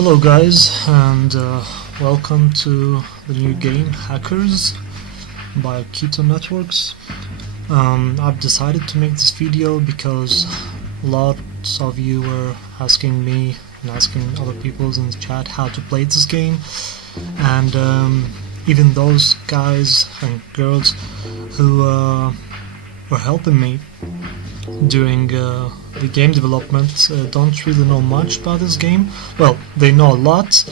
Hello guys, and welcome to the new game Hackers by Okitoo Networks. I've decided to make this video because lots of you were asking me and asking other people in the chat how to play this game, and even those guys and girls who were helping me during the game development don't really know much about this game. Well, they know a lot,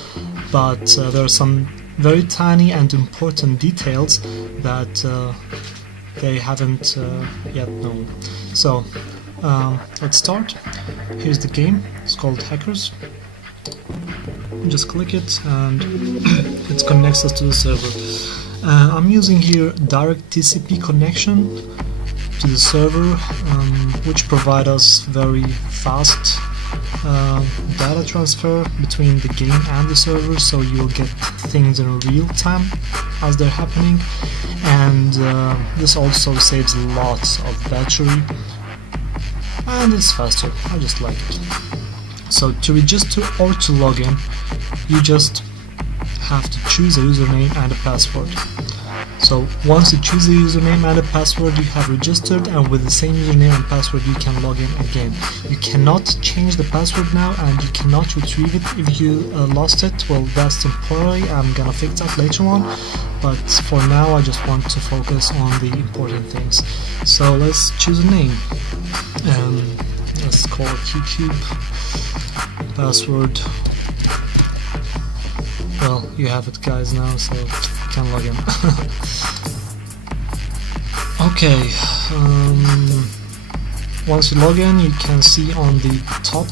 but there are some very tiny and important details that they haven't yet known. So let's start. Here's the game. It's called Hackers. Just click it and it connects us to the server. I'm using here direct TCP connection to the server, which provide us very fast data transfer between the game and the server, so you'll get things in real time as they're happening, and this also saves lots of battery and it's faster. I just like it. So to register or to log in, you just have to choose a username and a password. So once you choose a username and a password, you have registered, and with the same username and password you can log in again. You cannot change the password now, and you cannot retrieve it if you lost it. Well, that's temporary. I'm gonna fix that later on, but for now I just want to focus on the important things. So let's choose a name. Let's call it YouTube. Password. Well, you have it guys now, so you can log in. Okay, once you log in, you can see on the top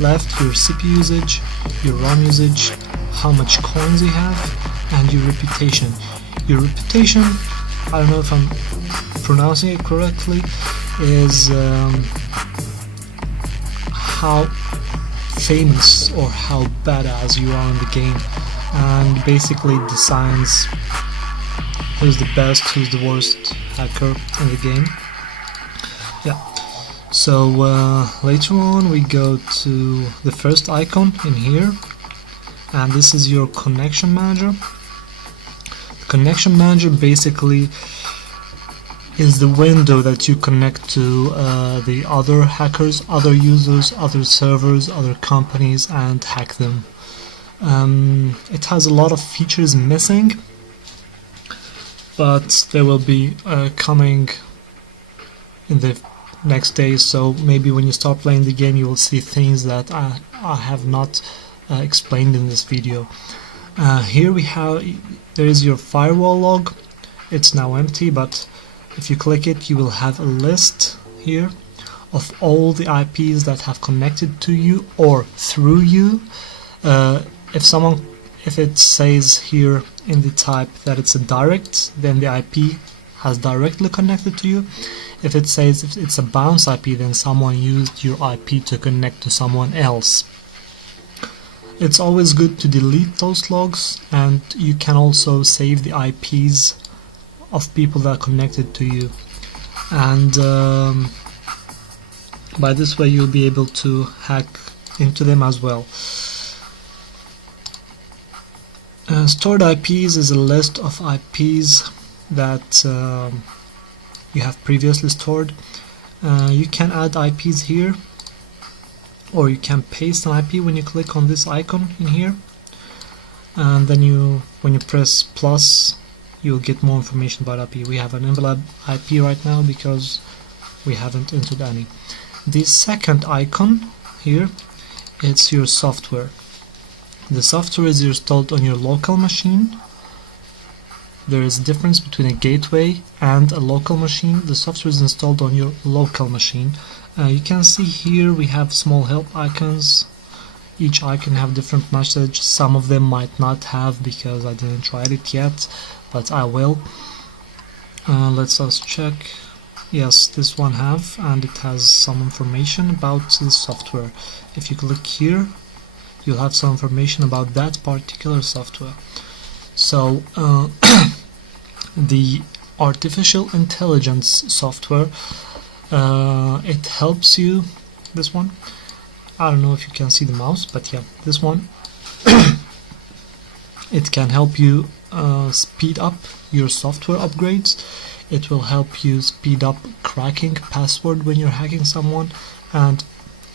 left your CPU usage, your RAM usage, how much coins you have, and your reputation. Your reputation, I don't know if I'm pronouncing it correctly, is how famous or how badass you are in the game, and basically decides who's the best, who's the worst hacker in the game. Yeah. So later on we go to the first icon in here, and this is your connection manager. The connection manager basically is the window that you connect to the other hackers, other users, other servers, other companies, and hack them. It has a lot of features missing, but they will be coming in the next days, so maybe when you start playing the game you will see things that I have not explained in this video. Here we have, there is your firewall log. It's now empty, but if you click it, you will have a list here of all the IPs that have connected to you or through you. If it says here in the type that it's a direct, then the IP has directly connected to you. If it says if it's a bounce IP, then someone used your IP to connect to someone else. It's always good to delete those logs, and you can also save the IPs of people that are connected to you, and by this way you'll be able to hack into them as well. Stored IPs is a list of IPs that you have previously stored. You can add IPs here, or you can paste an IP when you click on this icon in here, and then when you press plus, you'll get more information about IP. We have an invalid IP right now because we haven't entered any. The second icon here, it's your software. The software is installed on your local machine. There is a difference between a gateway and a local machine. The software is installed on your local machine. You can see here we have small help icons. Each icon have different message. Some of them might not have because I didn't try it yet, but I will. Let's us check. Yes, this one have, and it has some information about the software. If you click here, you'll have some information about that particular software. So the artificial intelligence software, it helps you, this one, I don't know if you can see the mouse, but yeah, this one. It can help you speed up your software upgrades. It will help you speed up cracking password when you're hacking someone, and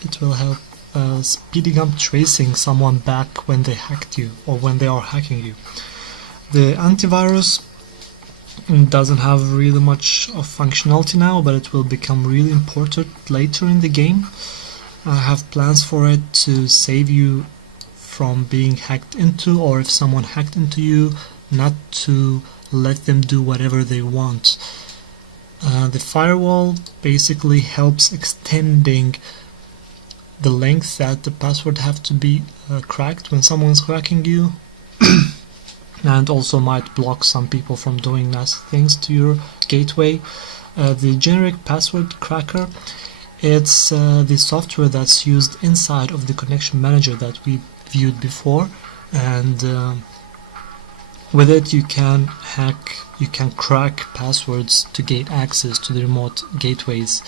it will help speeding up tracing someone back when they hacked you or when they are hacking you. The antivirus doesn't have really much of functionality now, but it will become really important later in the game. I have plans for it to save you from being hacked into, or if someone hacked into you, not to let them do whatever they want. The firewall basically helps extending the length that the password have to be cracked when someone's cracking you, and also might block some people from doing nasty things to your gateway. The generic password cracker, it's the software that's used inside of the connection manager that we viewed before, and with it you can crack passwords to gain access to the remote gateways.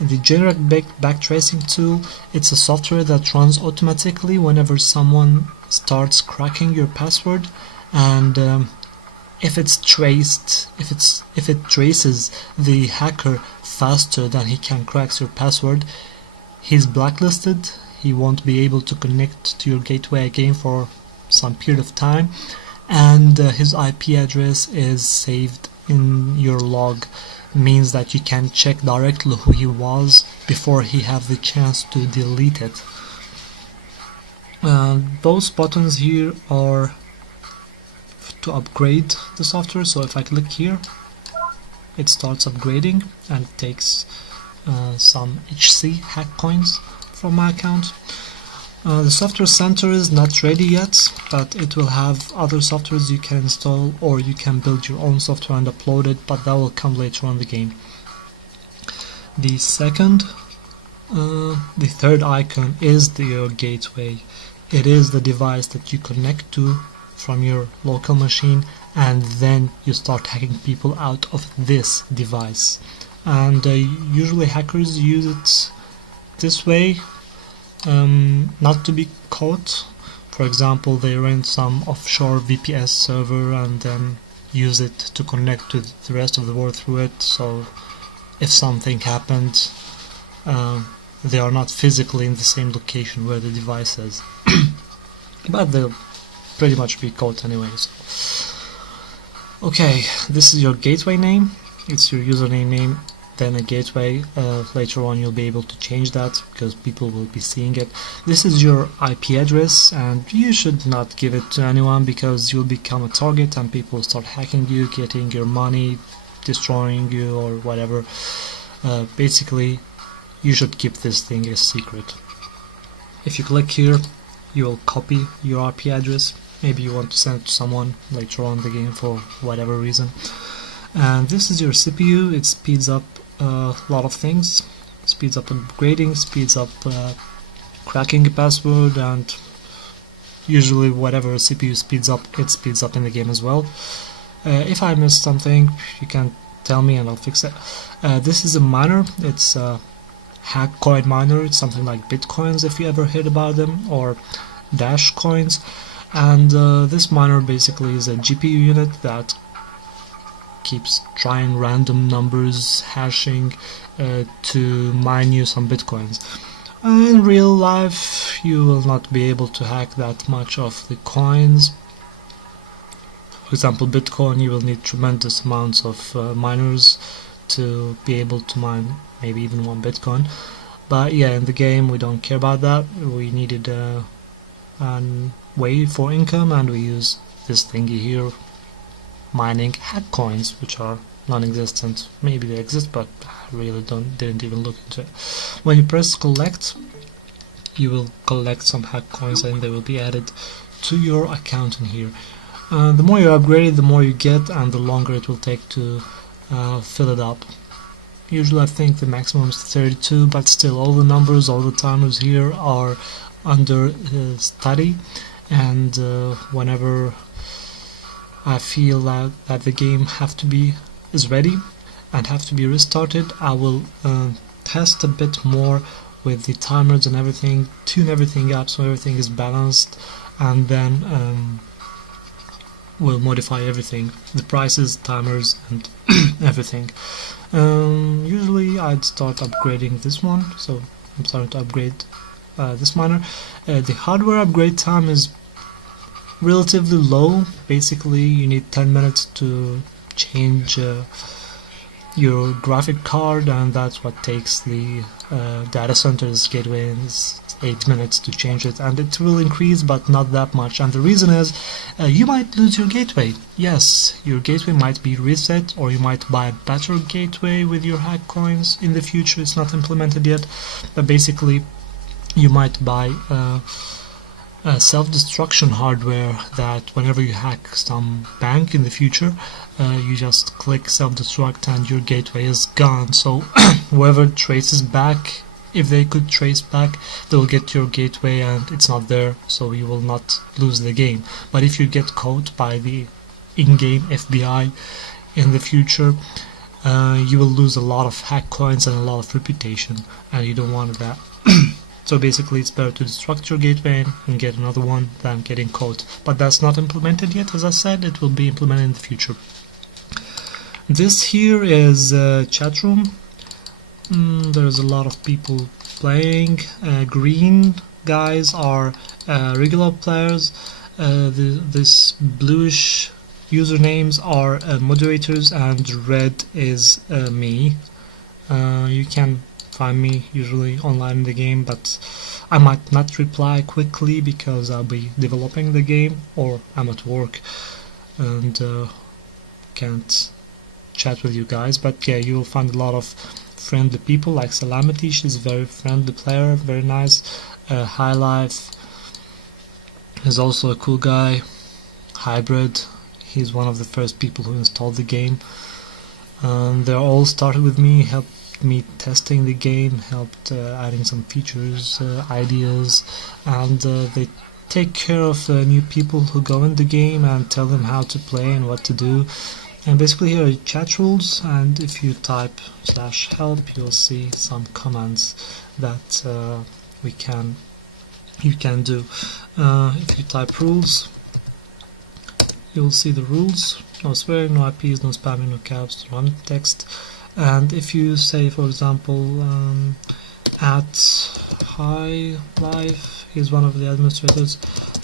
The generic backtracing tool, it's a software that runs automatically whenever someone starts cracking your password, and if it traces the hacker faster than he can crack your password, he's blacklisted. He won't be able to connect to your gateway again for some period of time, and his IP address is saved in your log. Means that you can check directly who he was before he have the chance to delete it. Those buttons here are to upgrade the software, so if I click here, it starts upgrading, and it takes some HC hack coins from my account. The software center is not ready yet, but it will have other softwares you can install, or you can build your own software and upload it, but that will come later on in the game. The third icon is your gateway. It is the device that you connect to from your local machine, and then you start hacking people out of this device. And usually hackers use it this way, not to be caught. For example, they rent some offshore VPS server and then use it to connect to the rest of the world through it, so if something happened, they are not physically in the same location where the device is. But they'll pretty much be caught anyways. Okay, this is your gateway name. It's your username name, then a gateway. Later on you'll be able to change that because people will be seeing it. This is your IP address, and you should not give it to anyone because you'll become a target and people will start hacking you, getting your money, destroying you or whatever. Basically, you should keep this thing a secret. If you click here, you will copy your IP address. Maybe you want to send it to someone later on in the game for whatever reason. And this is your CPU. It speeds up a lot of things. Speeds up upgrading, speeds up cracking a password, and usually whatever CPU speeds up, it speeds up in the game as well. If I missed something, you can tell me and I'll fix it. This is a miner. It's a hack coin miner. It's something like Bitcoins, if you ever heard about them, or Dash coins. And this miner basically is a GPU unit that keeps trying random numbers, hashing to mine you some bitcoins. In real life you will not be able to hack that much of the coins. For example, Bitcoin, you will need tremendous amounts of miners to be able to mine maybe even one Bitcoin. But yeah, in the game we don't care about that. We needed a way for income, and we use this thingy here, mining hack coins, which are non-existent. Maybe they exist, but I really didn't even look into it. When you press collect, you will collect some hack coins and they will be added to your account in here. The more you upgrade it, the more you get, and the longer it will take to fill it up. Usually I think the maximum is 32, but still all the numbers, all the timers here are under study, and whenever I feel that the game is ready and have to be restarted, I will test a bit more with the timers and everything, tune everything up so everything is balanced, and then we'll modify everything, the prices, timers, and everything. Usually I'd start upgrading this one, so I'm starting to upgrade this miner. The hardware upgrade time is relatively low. Basically you need 10 minutes to change your graphic card, and that's what takes the data center's gateway, and it's 8 minutes to change it, and it will increase but not that much. And the reason is you might lose your gateway. Yes, your gateway might be reset, or you might buy a better gateway with your hack coins in the future. It's not implemented yet, but basically you might buy self-destruction hardware that whenever you hack some bank in the future, you just click self-destruct and your gateway is gone. So whoever traces back, if they could trace back, they'll get your gateway and it's not there, so you will not lose the game. But if you get caught by the in-game FBI in the future, you will lose a lot of hack coins and a lot of reputation, and you don't want that. So basically it's better to destruct your gateway and get another one than getting caught. But that's not implemented yet, as I said. It will be implemented in the future. This here is a chat room. There's a lot of people playing. Green guys are regular players. This bluish usernames are moderators, and red is me. You can find me usually online in the game, but I might not reply quickly because I'll be developing the game or I'm at work and can't chat with you guys. But yeah, you'll find a lot of friendly people, like Salamity. She's a very friendly player, very nice. High Life is also a cool guy. Hybrid, he's one of the first people who installed the game. They all started with me, helped me testing the game, helped adding some features, ideas, and they take care of new people who go in the game and tell them how to play and what to do. And basically here are chat rules, and if you type /help, you'll see some commands that you can do. If you type rules, you'll see the rules: no swearing, no IPs, no spamming, no caps, no text. And if you say, for example, at Hi Life, he's one of the administrators.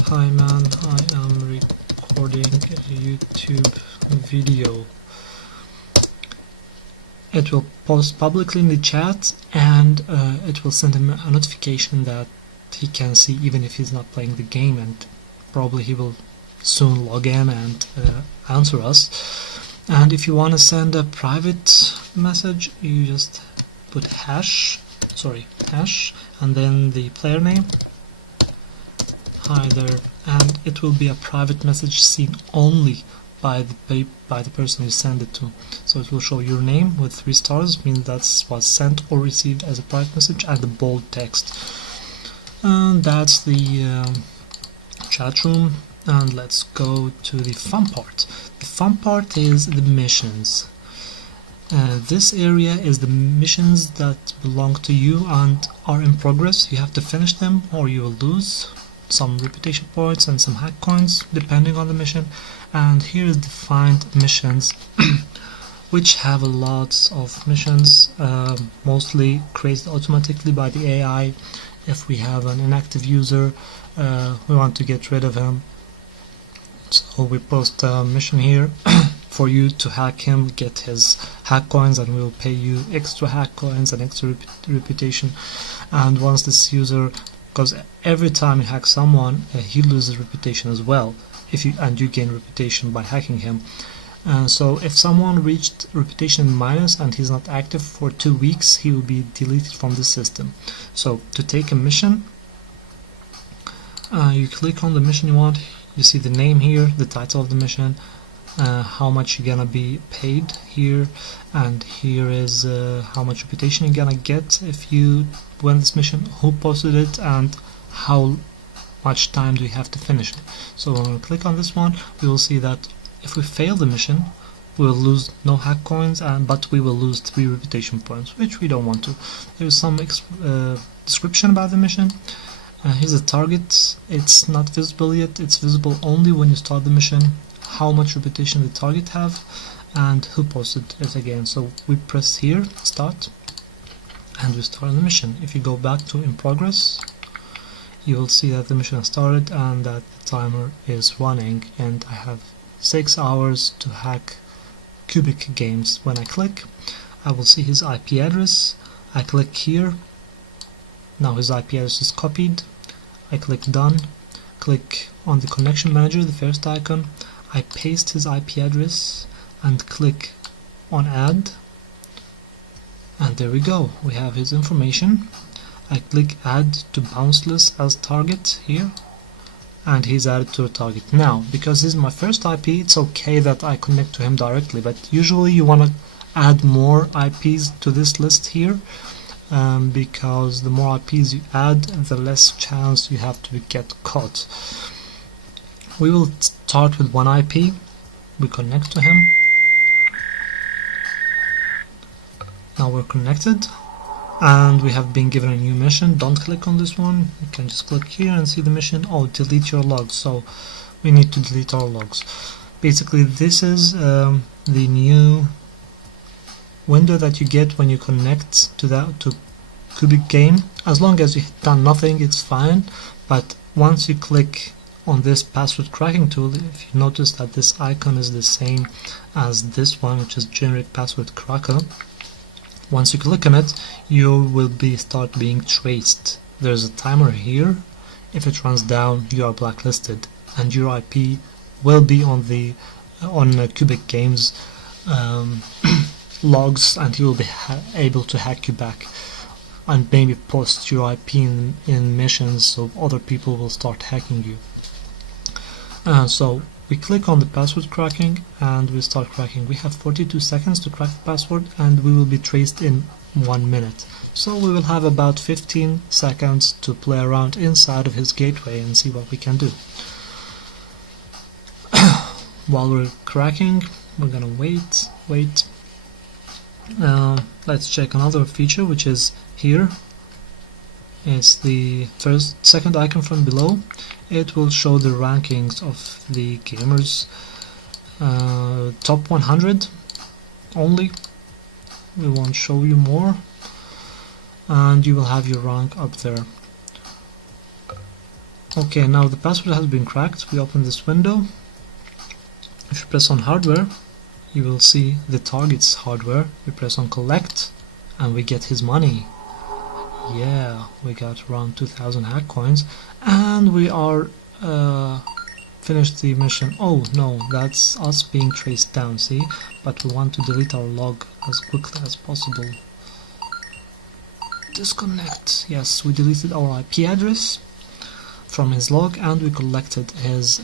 Hi man, I am recording a YouTube video. It will post publicly in the chat, and it will send him a notification that he can see even if he's not playing the game, and probably he will soon log in and answer us. And if you want to send a private message, you just put hash, and then the player name, hi there, and it will be a private message seen only by the person you send it to. So it will show your name with 3 stars, means that's was sent or received as a private message, and the bold text. And that's the chat room. And let's go to the fun part. The fun part is the missions. This area is the missions that belong to you and are in progress. You have to finish them or you will lose some reputation points and some hack coins depending on the mission. And here is defined missions which have a lot of missions, mostly created automatically by the AI. If we have an inactive user, we want to get rid of him. So we post a mission here for you to hack him, get his hack coins, and we'll pay you extra hack coins and extra reputation. And once this user, because every time you hack someone, he loses reputation as well, and you gain reputation by hacking him. So if someone reached reputation minus and he's not active for 2 weeks, he will be deleted from the system. So to take a mission, you click on the mission you want. You see the name here, the title of the mission, how much you're gonna be paid here, and here is how much reputation you're gonna get if you win this mission, who posted it, and how much time do you have to finish it. So when we click on this one, we will see that if we fail the mission, we'll lose no hack coins, but we will lose 3 reputation points, which we don't want to. There's some description about the mission. Here's the target. It's not visible yet. It's visible only when you start the mission, how much reputation the target have, and who posted it again. So we press here, start, and we start the mission. If you go back to in progress, you will see that the mission has started and that the timer is running, and I have 6 hours to hack Cubic Games. When I click, I will see his IP address. I click here. Now his IP address is copied. I click done. Click on the connection manager, the first icon. I paste his IP address and click on add. And there we go. We have his information. I click add to bounce list as target here, and he's added to a target. Now, because this is my first IP, it's okay that I connect to him directly, but usually you want to add more IPs to this list here, because the more IPs you add, the less chance you have to get caught. We will start with one IP. We connect to him. Now we're connected, and we have been given a new mission. Don't click on this one. You can just click here and see the mission. Oh, delete your logs. So we need to delete our logs. Basically, this is the new window that you get when you connect to Cubic Game. As long as you've done nothing, it's fine. But once you click on this password cracking tool, if you notice that this icon is the same as this one, which is generic password cracker, once you click on it, you will start being traced. There's a timer here. If it runs down, you are blacklisted, and your IP will be on Cubic Games logs, and he will be able to hack you back and maybe post your IP in missions, so other people will start hacking you. So we click on the password cracking and we start cracking. We have 42 seconds to crack the password, and we will be traced in 1 minute. So we will have about 15 seconds to play around inside of his gateway and see what we can do. While we're cracking, we're gonna wait. Let's check another feature, which is here. It's the second icon from below. It will show the rankings of the gamers, top 100 only. We won't show you more, and you will have your rank up there. Okay, now the password has been cracked. We open this window. If you press on hardware, you will see the target's hardware. We press on collect, and we get his money. Yeah, we got around 2000 hack coins, and we are finished the mission. Oh no, that's us being traced down, see? But we want to delete our log as quickly as possible. Disconnect. Yes, we deleted our IP address from his log, and we collected his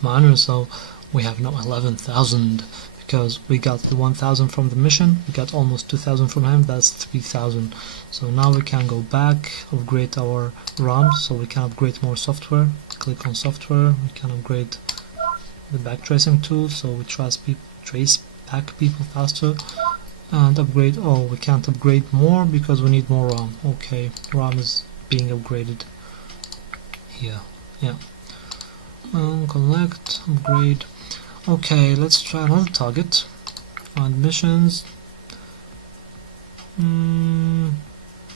miner, so we have now 11,000. Because we got the 1000 from the mission, we got almost 2000 from him, that's 3000. So now we can go back, upgrade our RAM, so we can upgrade more software. Click on software, we can upgrade the backtracing tool, so we trace back people faster. And upgrade, oh, we can't upgrade more because we need more RAM. Okay, RAM is being upgraded here, yeah. Collect, upgrade. Okay, let's try another target. Find missions.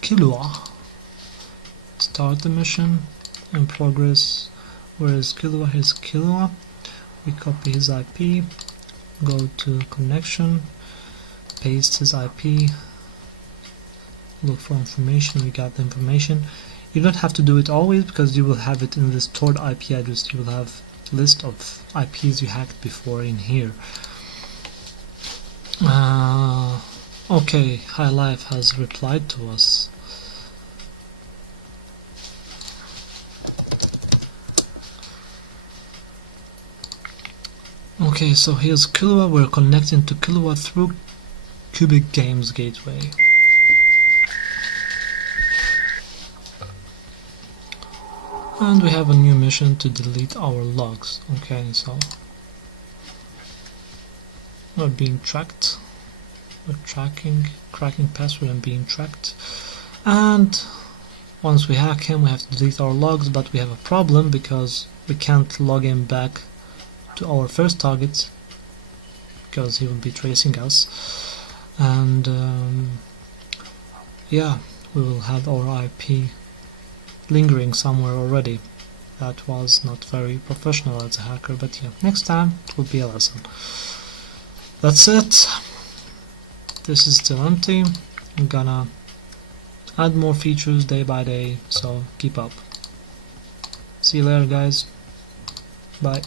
Killua. Start the mission. In progress. Where is Killua? Here's Killua. We copy his IP. Go to connection. Paste his IP. Look for information. We got the information. You don't have to do it always because you will have it in the stored IP address. You will have list of IPs you hacked before in here. Okay, High Life has replied to us. Okay, so here's Killua. We're connecting to Killua through Cubic Games Gateway. And we have a new mission to delete our logs. Okay, so We're being tracked. We're cracking password and being tracked. And once we hack him, we have to delete our logs, but we have a problem because we can't log him back to our first target because he will be tracing us. And yeah, we will have our IP lingering somewhere already. That was not very professional as a hacker, but yeah, next time it will be a lesson. That's it. This is still empty. I'm gonna add more features day by day, so keep up. See you later, guys. Bye.